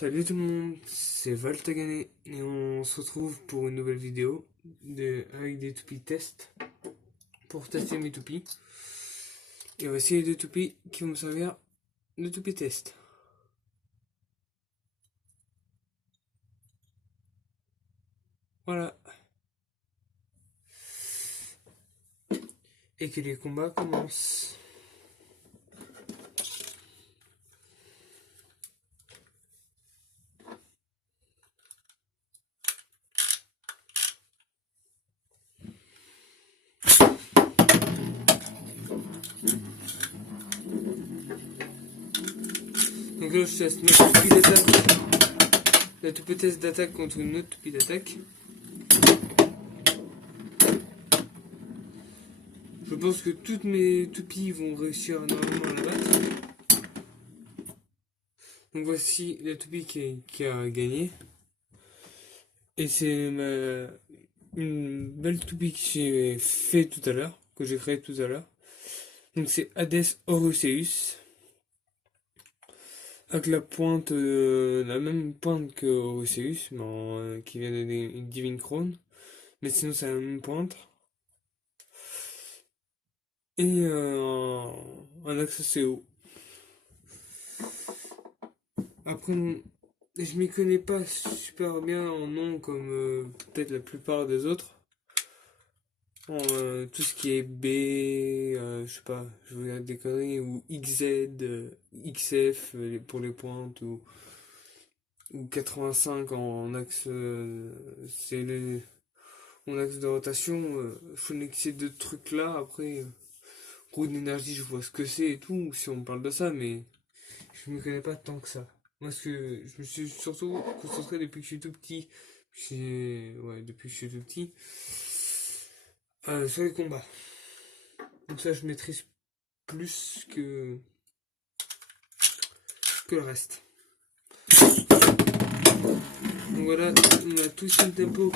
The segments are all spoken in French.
Salut tout le monde, c'est Voltagané et on se retrouve pour une nouvelle vidéo avec des toupies tests pour tester mes toupies. Et voici les deux toupies qui vont me servir de toupies test. Voilà. Et que les combats commencent. Donc là je teste ma toupie d'attaque. La toupie test d'attaque contre une autre toupie d'attaque. Je pense que toutes mes toupies vont réussir normalement à la battre. Donc voici la toupie qui a gagné. Et c'est une belle toupie que j'ai fait tout à l'heure, que j'ai créé tout à l'heure. Donc c'est Hades Oreuseus. Avec la pointe, la même pointe que Oreuseus, mais qui vient de une Divine Crown. Mais sinon c'est la même pointe. Et un axe assez haut. Après, je m'y connais pas super bien en nom comme peut-être la plupart des autres. Tout ce qui est B, je sais pas, je veux dire des conneries, ou XZ, XF pour les pointes, ou 85 en axe, en axe de rotation. Je connais que ces deux trucs-là. Après, roue d'énergie, je vois ce que c'est et tout, si on parle de ça, mais je me connais pas tant que ça. Moi, je me suis surtout concentré depuis que je suis tout petit. Ouais, depuis que je suis tout petit. Sur les combats. Donc ça, je maîtrise plus que le reste. Donc voilà, on a tout le tempo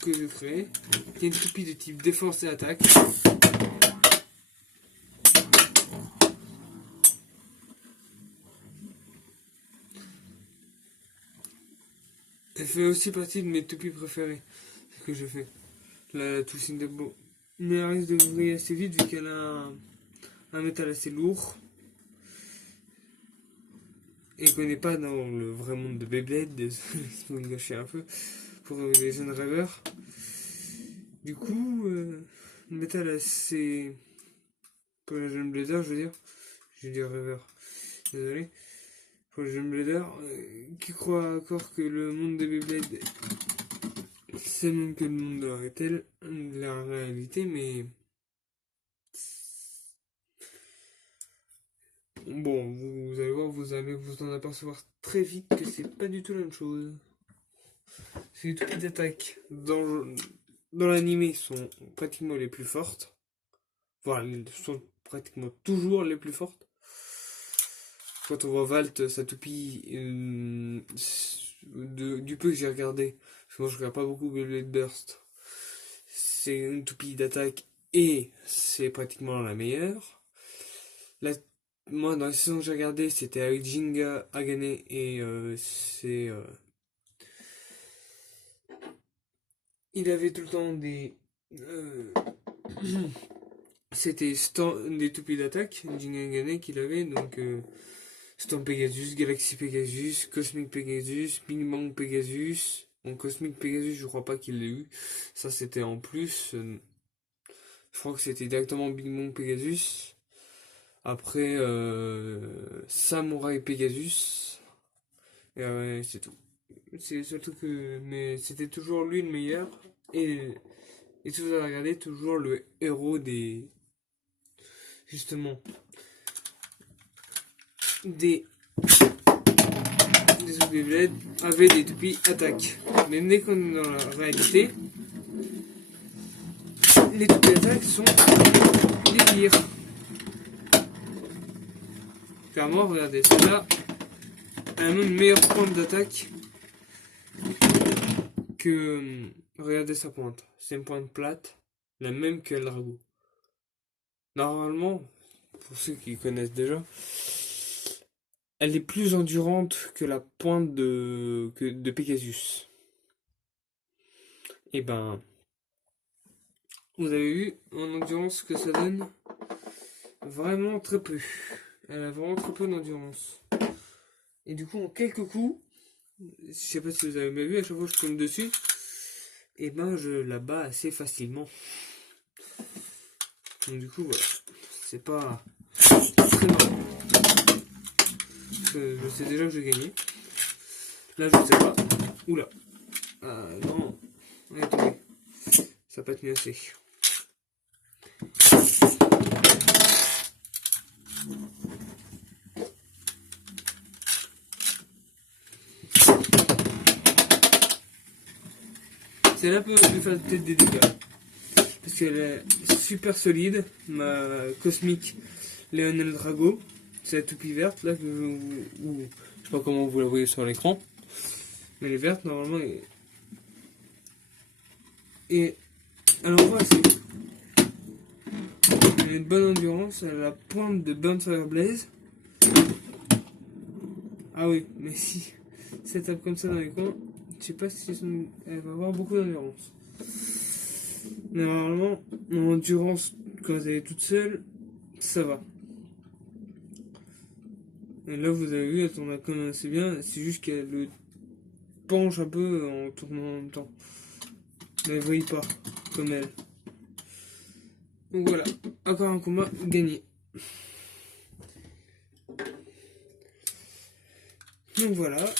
que je crée. Il y a une toupie de type défense et attaque. Elle fait aussi partie de mes toupies préférées. Ce que je fais. La toupie de tempo. Mais elle risque de briller assez vite vu qu'elle a un métal assez lourd. Et qu'on n'est pas dans le vrai monde de Beyblade, je me gâcher un peu, pour les jeunes rêveurs. Du coup, le métal assez... Pour les jeunes bladers, je veux dire rêveur, désolé. Pour les jeunes bladers, qui croient encore que le monde de Beyblade, c'est même que le monde de la réalité, mais... Bon, vous allez voir, vous allez vous en apercevoir très vite que c'est pas du tout la même chose. C'est toutes les attaques dans l'animé sont pratiquement les plus fortes. Voilà, elles sont pratiquement toujours les plus fortes. Quand on voit Valt, sa toupie, du peu que j'ai regardé, parce que moi je regarde pas beaucoup Beyblade Burst, c'est une toupie d'attaque et c'est pratiquement la meilleure. La, Moi, dans les saisons que j'ai regardé, c'était avec Jinga, Agane et il avait tout le temps des. C'était des toupies d'attaque, Jinga Agane qu'il avait, donc Storm Pegasus, Galaxy Pegasus, Cosmic Pegasus, Big Bang Pegasus. Bon, Cosmic Pegasus, je crois pas qu'il l'ait eu. Ça, c'était en plus. Je crois que c'était directement Big Bang Pegasus. Après, Samurai Pegasus. Et c'est tout. C'est surtout que. Mais c'était toujours lui le meilleur. Et, et si vous avez regardé, toujours le héros des. Justement. Des Beyblade avaient des toupies attaque. Mais dès qu'on est dans la réalité, les toupies attaque sont les pires. Clairement, regardez, celle-là, elle a même une meilleure pointe d'attaque que. Regardez sa pointe. C'est une pointe plate, la même que le dragon. Normalement, pour ceux qui connaissent déjà, elle est plus endurante que la pointe de Pegasus. Et ben, vous avez vu en endurance ce que ça donne? Vraiment très peu. Elle a vraiment très peu d'endurance. Et du coup, en quelques coups, je sais pas si vous avez vu, à chaque fois que je tombe dessus, et ben je la bats assez facilement. Donc du coup, voilà. C'est pas très marrant. Je sais déjà que j'ai gagné. Là, je sais pas. Oula. Non. Elle est tombée. Ça n'a pas tenu assez. Celle-là peut lui faire peut-être des dégâts. Parce qu'elle est super solide. Ma cosmique Léonel Drago. C'est la toupie verte là. Je sais pas comment vous la voyez sur l'écran. Mais elle est verte normalement. Et alors voilà, elle a une bonne endurance. Elle a la pointe de Burnt Blaze. Ah oui, mais si ça tape comme ça dans les coins, je sais pas si elle va avoir beaucoup d'endurance. Mais normalement, en endurance, quand elle est toute seule, ça va. Et là, vous avez vu, elle tourne quand même assez bien. C'est juste qu'elle le penche un peu en tournant en même temps. Mais elle brille pas, comme elle. Donc voilà, encore un combat gagné. Donc voilà.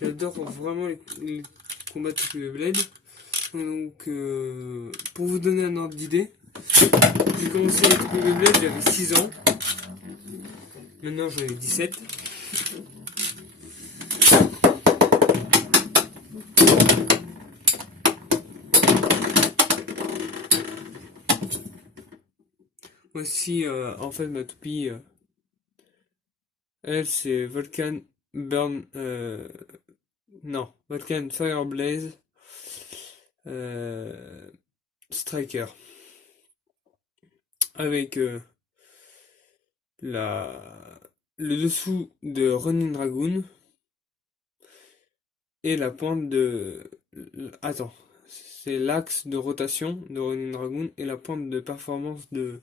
J'adore vraiment les combats de Beyblade. Donc, pour vous donner un ordre d'idée, j'ai commencé les TP Beyblade, j'avais 6 ans. Maintenant j'en ai 17. Voici en fait ma toupie. Elle c'est Volcan Burn. Non, Volcan Fire Blaze Striker. Avec le dessous de Ronin Dragoon et la pointe de. Attends, c'est l'axe de rotation de Ronin Dragoon et la pointe de performance de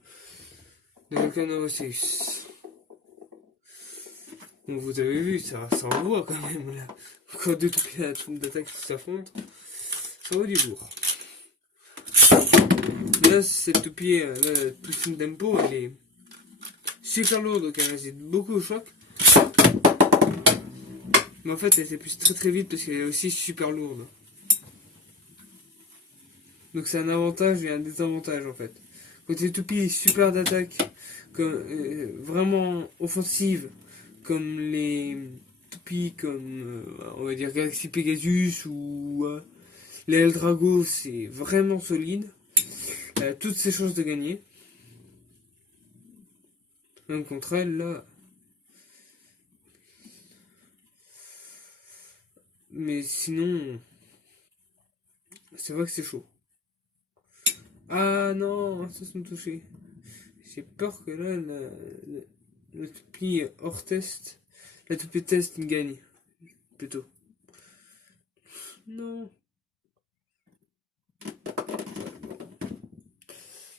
Volcan Overseas. Donc vous avez vu, ça envoie quand même là. Quand deux toupies d'attaque qui s'affrontent, ça vaut du lourd. Là, cette toupie, là, Twisting Tempo, elle est super lourde, donc elle résiste beaucoup au choc. Mais en fait, elle s'épuise très très vite parce qu'elle est aussi super lourde. Donc c'est un avantage et un désavantage en fait. Quand les toupies super d'attaque, vraiment offensive, comme les toupies comme on va dire Galaxy Pegasus ou les Eldrago, c'est vraiment solide. Elle a toutes ses chances de gagner. Même contre elle là. Mais sinon, c'est vrai que c'est chaud. Ah non, ça me touchait. J'ai peur que là, la toupie hors test, la toupie test gagne. Plutôt. Non.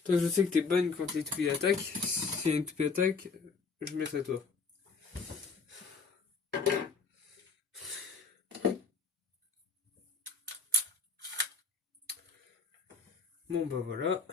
Toi, je sais que t'es bonne quand les toupies attaquent. S'il y a une toupie attaque, je mettrai toi. Bon, bah voilà.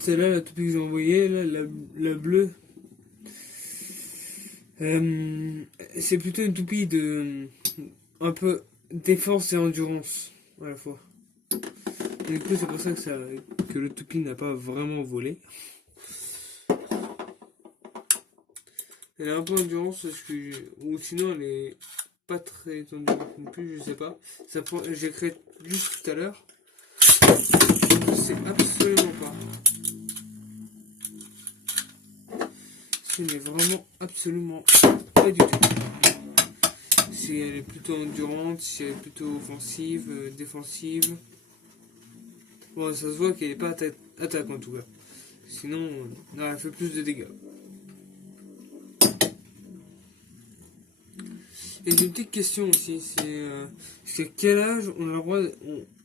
Celle-là, la toupie que j'ai envoyée, là, la bleue. C'est plutôt une toupie de un peu défense et endurance à la fois. Et du coup, c'est pour ça que le toupie n'a pas vraiment volé. Elle a un peu d'endurance, ou sinon elle est pas très tendue non plus, je sais pas. J'ai créé juste tout à l'heure. Je sais absolument pas. Ce n'est vraiment absolument pas du tout. Si elle est plutôt endurante, si elle est plutôt offensive, défensive. Bon, ça se voit qu'elle n'est pas attaque en tout cas. Sinon, elle fait plus de dégâts. Et j'ai une petite question aussi, c'est quel âge on a le droit,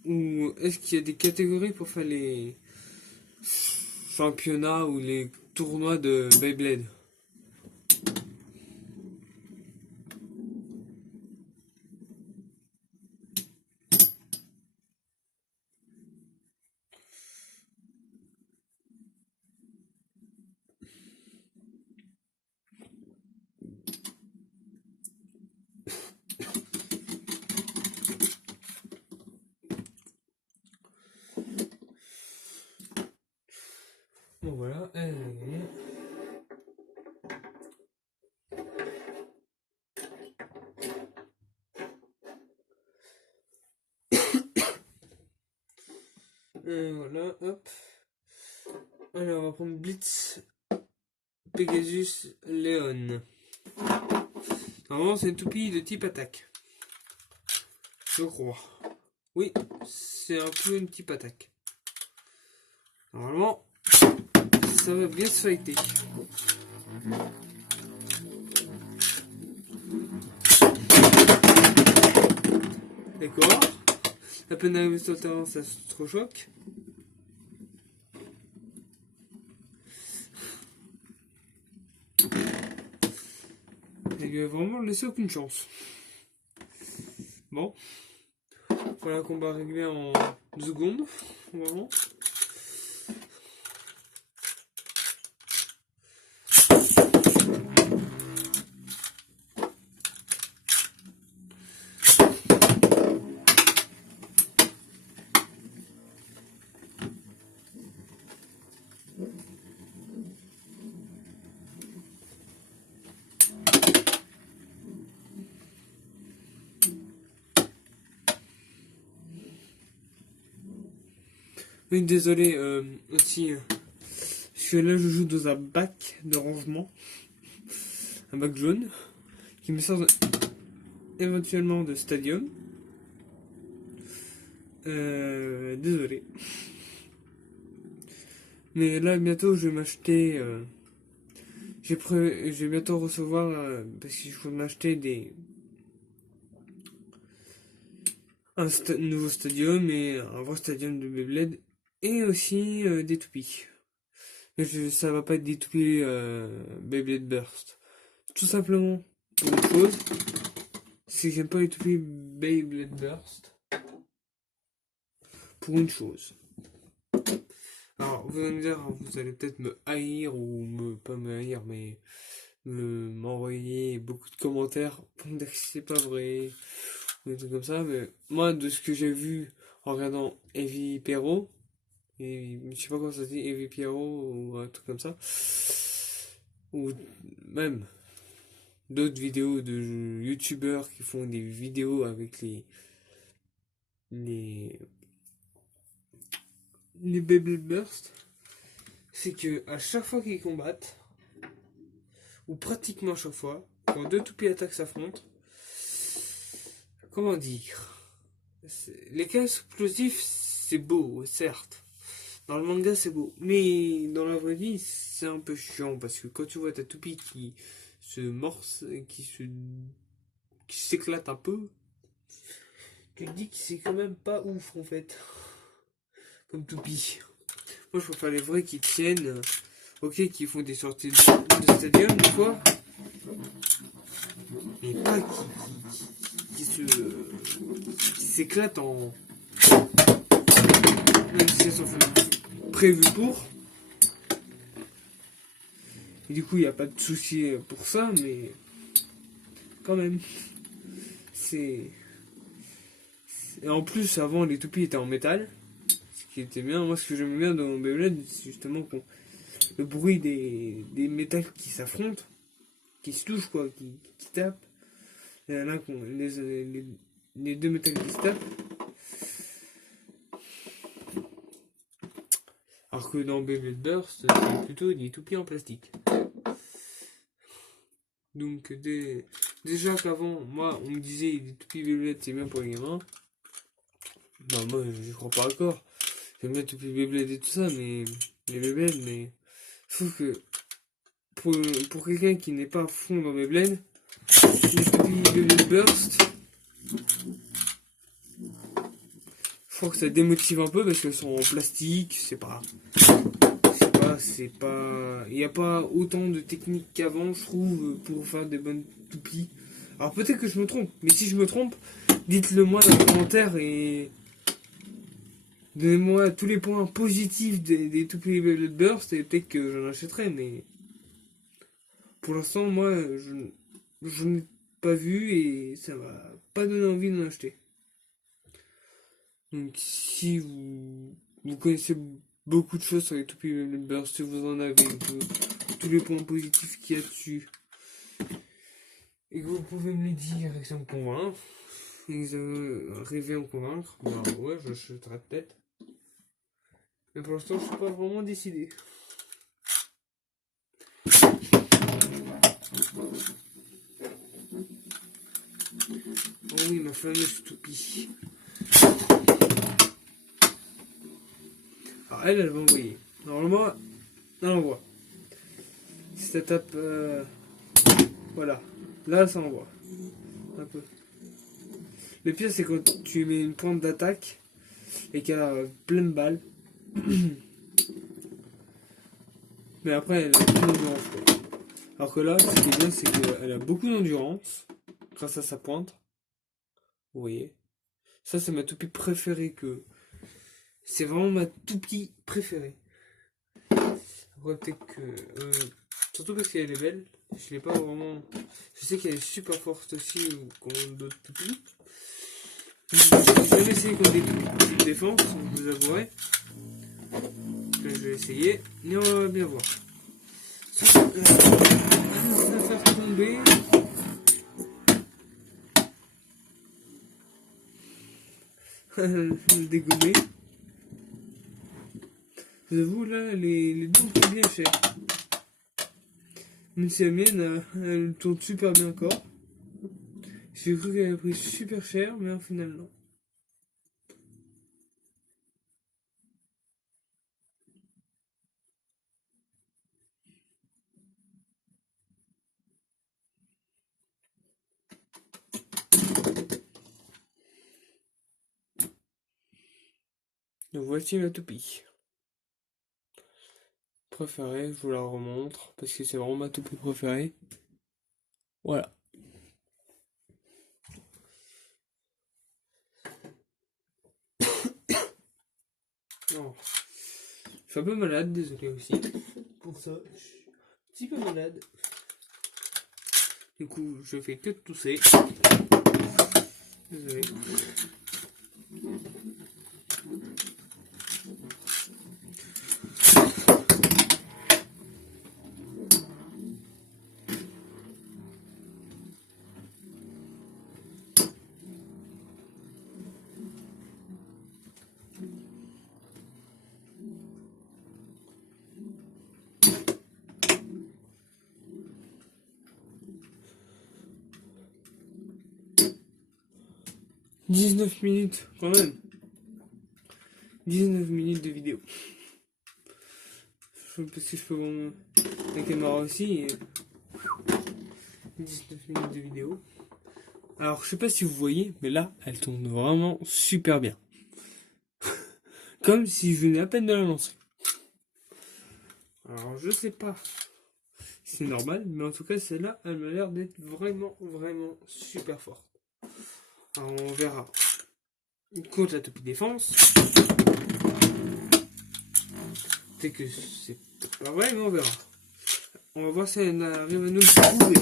ou est-ce qu'il y a des catégories pour faire les championnats ou les tournois de Beyblade? Bon voilà, elle a gagné. Voilà, hop. Alors on va prendre Blitz Pegasus Leon. Normalement c'est une toupie de type attaque. Je crois. Oui, c'est un peu une type attaque. Normalement, ça va bien se fighter. D'accord. À peine arrivé sur le terrain, ça se trop choque. Elle lui a vraiment laissé aucune chance. Bon. Voilà, combat réglé en 2 secondes. Vraiment. Oui, désolé, aussi, parce que là je joue dans un bac de rangement, un bac jaune, qui me sert éventuellement de stadium. Désolé. Mais là bientôt je vais m'acheter, je vais bientôt recevoir, parce qu'il faut m'acheter nouveau stadium et un vrai stadium de Beyblade, et aussi des toupies. Mais ça va pas être des toupies Beyblade Burst. Tout simplement pour une chose, c'est que j'aime pas les toupies Beyblade Burst. Pour une chose. Alors, vous allez me dire, vous allez peut-être me haïr, ou pas me haïr, mais m'envoyer beaucoup de commentaires pour me dire que c'est pas vrai, ou des trucs comme ça, mais moi, de ce que j'ai vu en regardant Evie Perro, et je sais pas comment ça se dit, Evie Pierrot, ou un truc comme ça, ou même d'autres vidéos de youtubeurs qui font des vidéos avec les, les Baby Burst, c'est que à chaque fois qu'ils combattent, ou pratiquement à chaque fois, quand deux toupies attaques s'affrontent, comment dire, les cas explosifs, c'est beau, certes. Dans le manga, c'est beau. Mais dans la vraie vie, c'est un peu chiant, parce que quand tu vois ta toupie qui se morce, qui s'éclate un peu, tu te dis que c'est quand même pas ouf, en fait, comme toupie. Moi, je préfère les vrais qui tiennent, ok, qui font des sorties de stadium, des fois, mais pas qui s'éclatent en... Même si elles sont prévues pour. Et du coup, il n'y a pas de souci pour ça, mais quand même, c'est... Et en plus, avant, les toupies étaient en métal, ce qui était bien. Moi, ce que j'aime bien dans Beyblade, c'est justement le bruit des métals qui s'affrontent, qui se touchent, quoi, qui tapent. Il y en a qui ont les deux métals qui se tapent. Alors que dans Beyblade Burst, c'est plutôt des toupies en plastique. Donc déjà qu'avant, moi, on me disait des toupies Beyblade c'est bien pour les gamins. Bah moi, je crois pas encore. J'aime bien toupies Beyblade et tout ça, mais les Beyblade, mais je trouve que pour quelqu'un qui n'est pas à fond dans Beyblade, les toupies Beyblade Burst, je crois que ça démotive un peu parce qu'elles sont en plastique, il n'y a pas autant de techniques qu'avant, je trouve, pour faire des bonnes toupies. Alors peut-être que je me trompe, mais si je me trompe, dites-le moi dans les commentaires et donnez-moi tous les points positifs des toupies Beyblade Burst et peut-être que j'en achèterai, mais pour l'instant, moi, je n'ai pas vu et ça m'a pas donné envie d'en acheter. Donc si vous connaissez beaucoup de choses sur les toupies Beyblade Burst, si vous en avez tous les points positifs qu'il y a dessus, et que vous pouvez me les dire et que ça me convainc, et que vous arrivez à me convaincre, bah ouais, j'achèterai peut-être. Mais pour l'instant, je suis pas vraiment décidé. Oh oui, ma fameuse toupie. Alors elle va envoyer. Normalement, elle envoie. Si ça tape, voilà. Là, ça envoie. Un peu. Le pire, c'est quand tu mets une pointe d'attaque et qu'elle a plein de balles. Mais après, elle a beaucoup d'endurance. Alors que là, ce qui est bien, c'est qu'elle a beaucoup d'endurance grâce à sa pointe. Vous voyez. Ça, c'est ma toupie préférée c'est vraiment ma toupie préférée. Après, peut-être que... surtout parce qu'elle est belle. Je l'ai pas vraiment... Je sais qu'elle est super forte aussi, comme d'autres toupies. Je n'ai jamais essayé contre des toupies de défense, je vous avouerai. Je vais essayer, mais on va bien voir. Ça va faire tomber. Dégommé. Je vous avoue, là, les deux sont bien chers. Même si la mienne, elle tourne super bien encore. J'ai cru qu'elle avait pris super cher, mais au final, non. Donc voici ma toupie préférée, je vous la remontre, parce que c'est vraiment ma toupie préférée. Voilà. Non. Je suis un peu malade, désolé aussi. Pour ça, je suis un petit peu malade. Du coup, je fais que de tousser. Désolé. 19 minutes, quand même. 19 minutes de vidéo. Parce que je peux voir la caméra aussi. Et 19 minutes de vidéo. Alors, je sais pas si vous voyez, mais là, elle tourne vraiment super bien. Comme si je venais à peine de la lancer. Alors, je sais pas si c'est normal, mais en tout cas, celle-là, elle m'a l'air d'être vraiment, vraiment super forte. Alors, on verra contre la toupie défense. C'est que c'est pas vrai, mais on verra. On va voir si elle arrive à nous le prouver.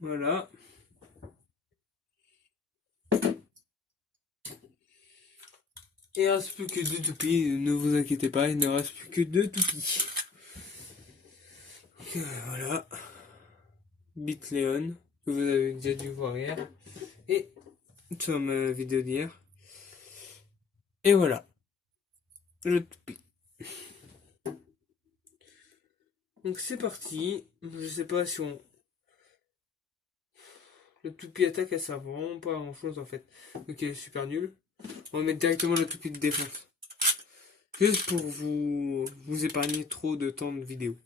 Voilà. Il ne reste plus que 2 toupies, ne vous inquiétez pas, il ne reste plus que 2 toupies. Voilà. Bitleon, que vous avez déjà dû voir hier. Et sur ma vidéo d'hier. Et voilà. Le toupie. Donc c'est parti. Je sais pas si on... Le toupie attaque, elle sert vraiment pas à grand chose en fait. Ok, super nul. On va mettre directement la toupie de défense. Juste pour vous épargner trop de temps de vidéo.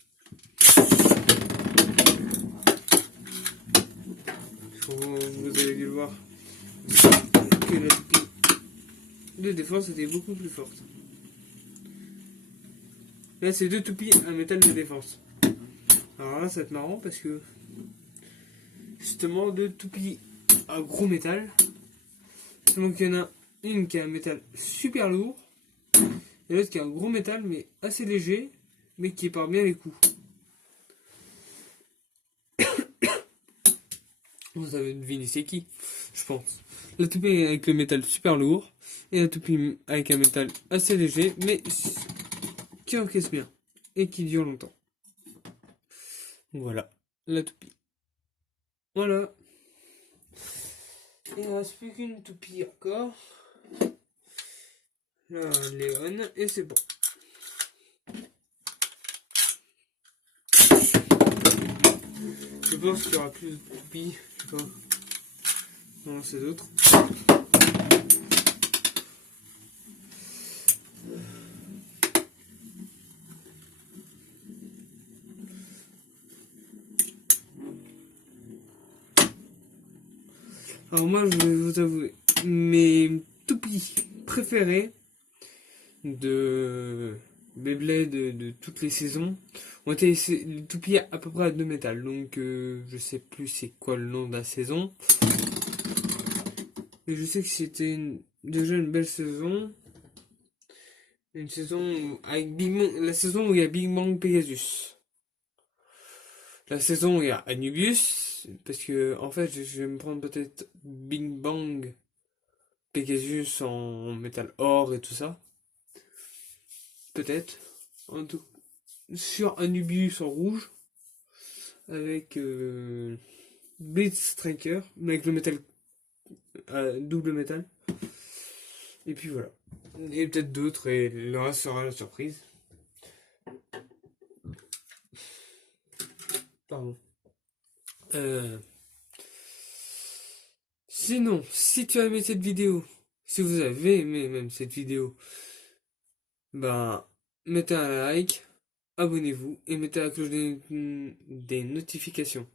Vous avez dû le voir que la toupie de défense était beaucoup plus forte. Là, c'est 2 toupies à métal de défense. Alors là, ça va être marrant parce que justement, 2 toupies à gros métal. Donc il y en a une qui a un métal super lourd et l'autre qui a un gros métal mais assez léger mais qui part bien les coups. Vous avez deviné c'est qui, je pense. La toupie avec le métal super lourd et la toupie avec un métal assez léger mais qui encaisse bien et qui dure longtemps. Voilà, la toupie. Voilà. Il ne reste plus qu'une toupie encore. Là, Léon, et c'est bon. Je pense qu'il y aura plus de toupies. Je sais pas. Non, c'est d'autres. Alors moi, je vais vous avouer, mes toupies préférées de Beyblade de toutes les saisons ont été les toupies à peu près à 2 métal. Donc je sais plus c'est quoi le nom de la saison. Mais je sais que c'était déjà une belle saison. Une saison avec Big Bang, la saison où il y a Big Bang Pegasus. La saison où il y a Anubius, parce que en fait je vais me prendre peut-être Big Bang Pegasus en métal or et tout ça. Peut-être. En tout sur Anubius en rouge. Avec Blitz Striker, avec le métal double métal. Et puis voilà. Et peut-être d'autres, et le reste sera la surprise. Pardon. Sinon, si tu as aimé cette vidéo, si vous avez aimé même cette vidéo, ben, mettez un like, abonnez-vous et mettez la cloche des notifications.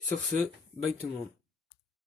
Sur ce, bye tout le monde.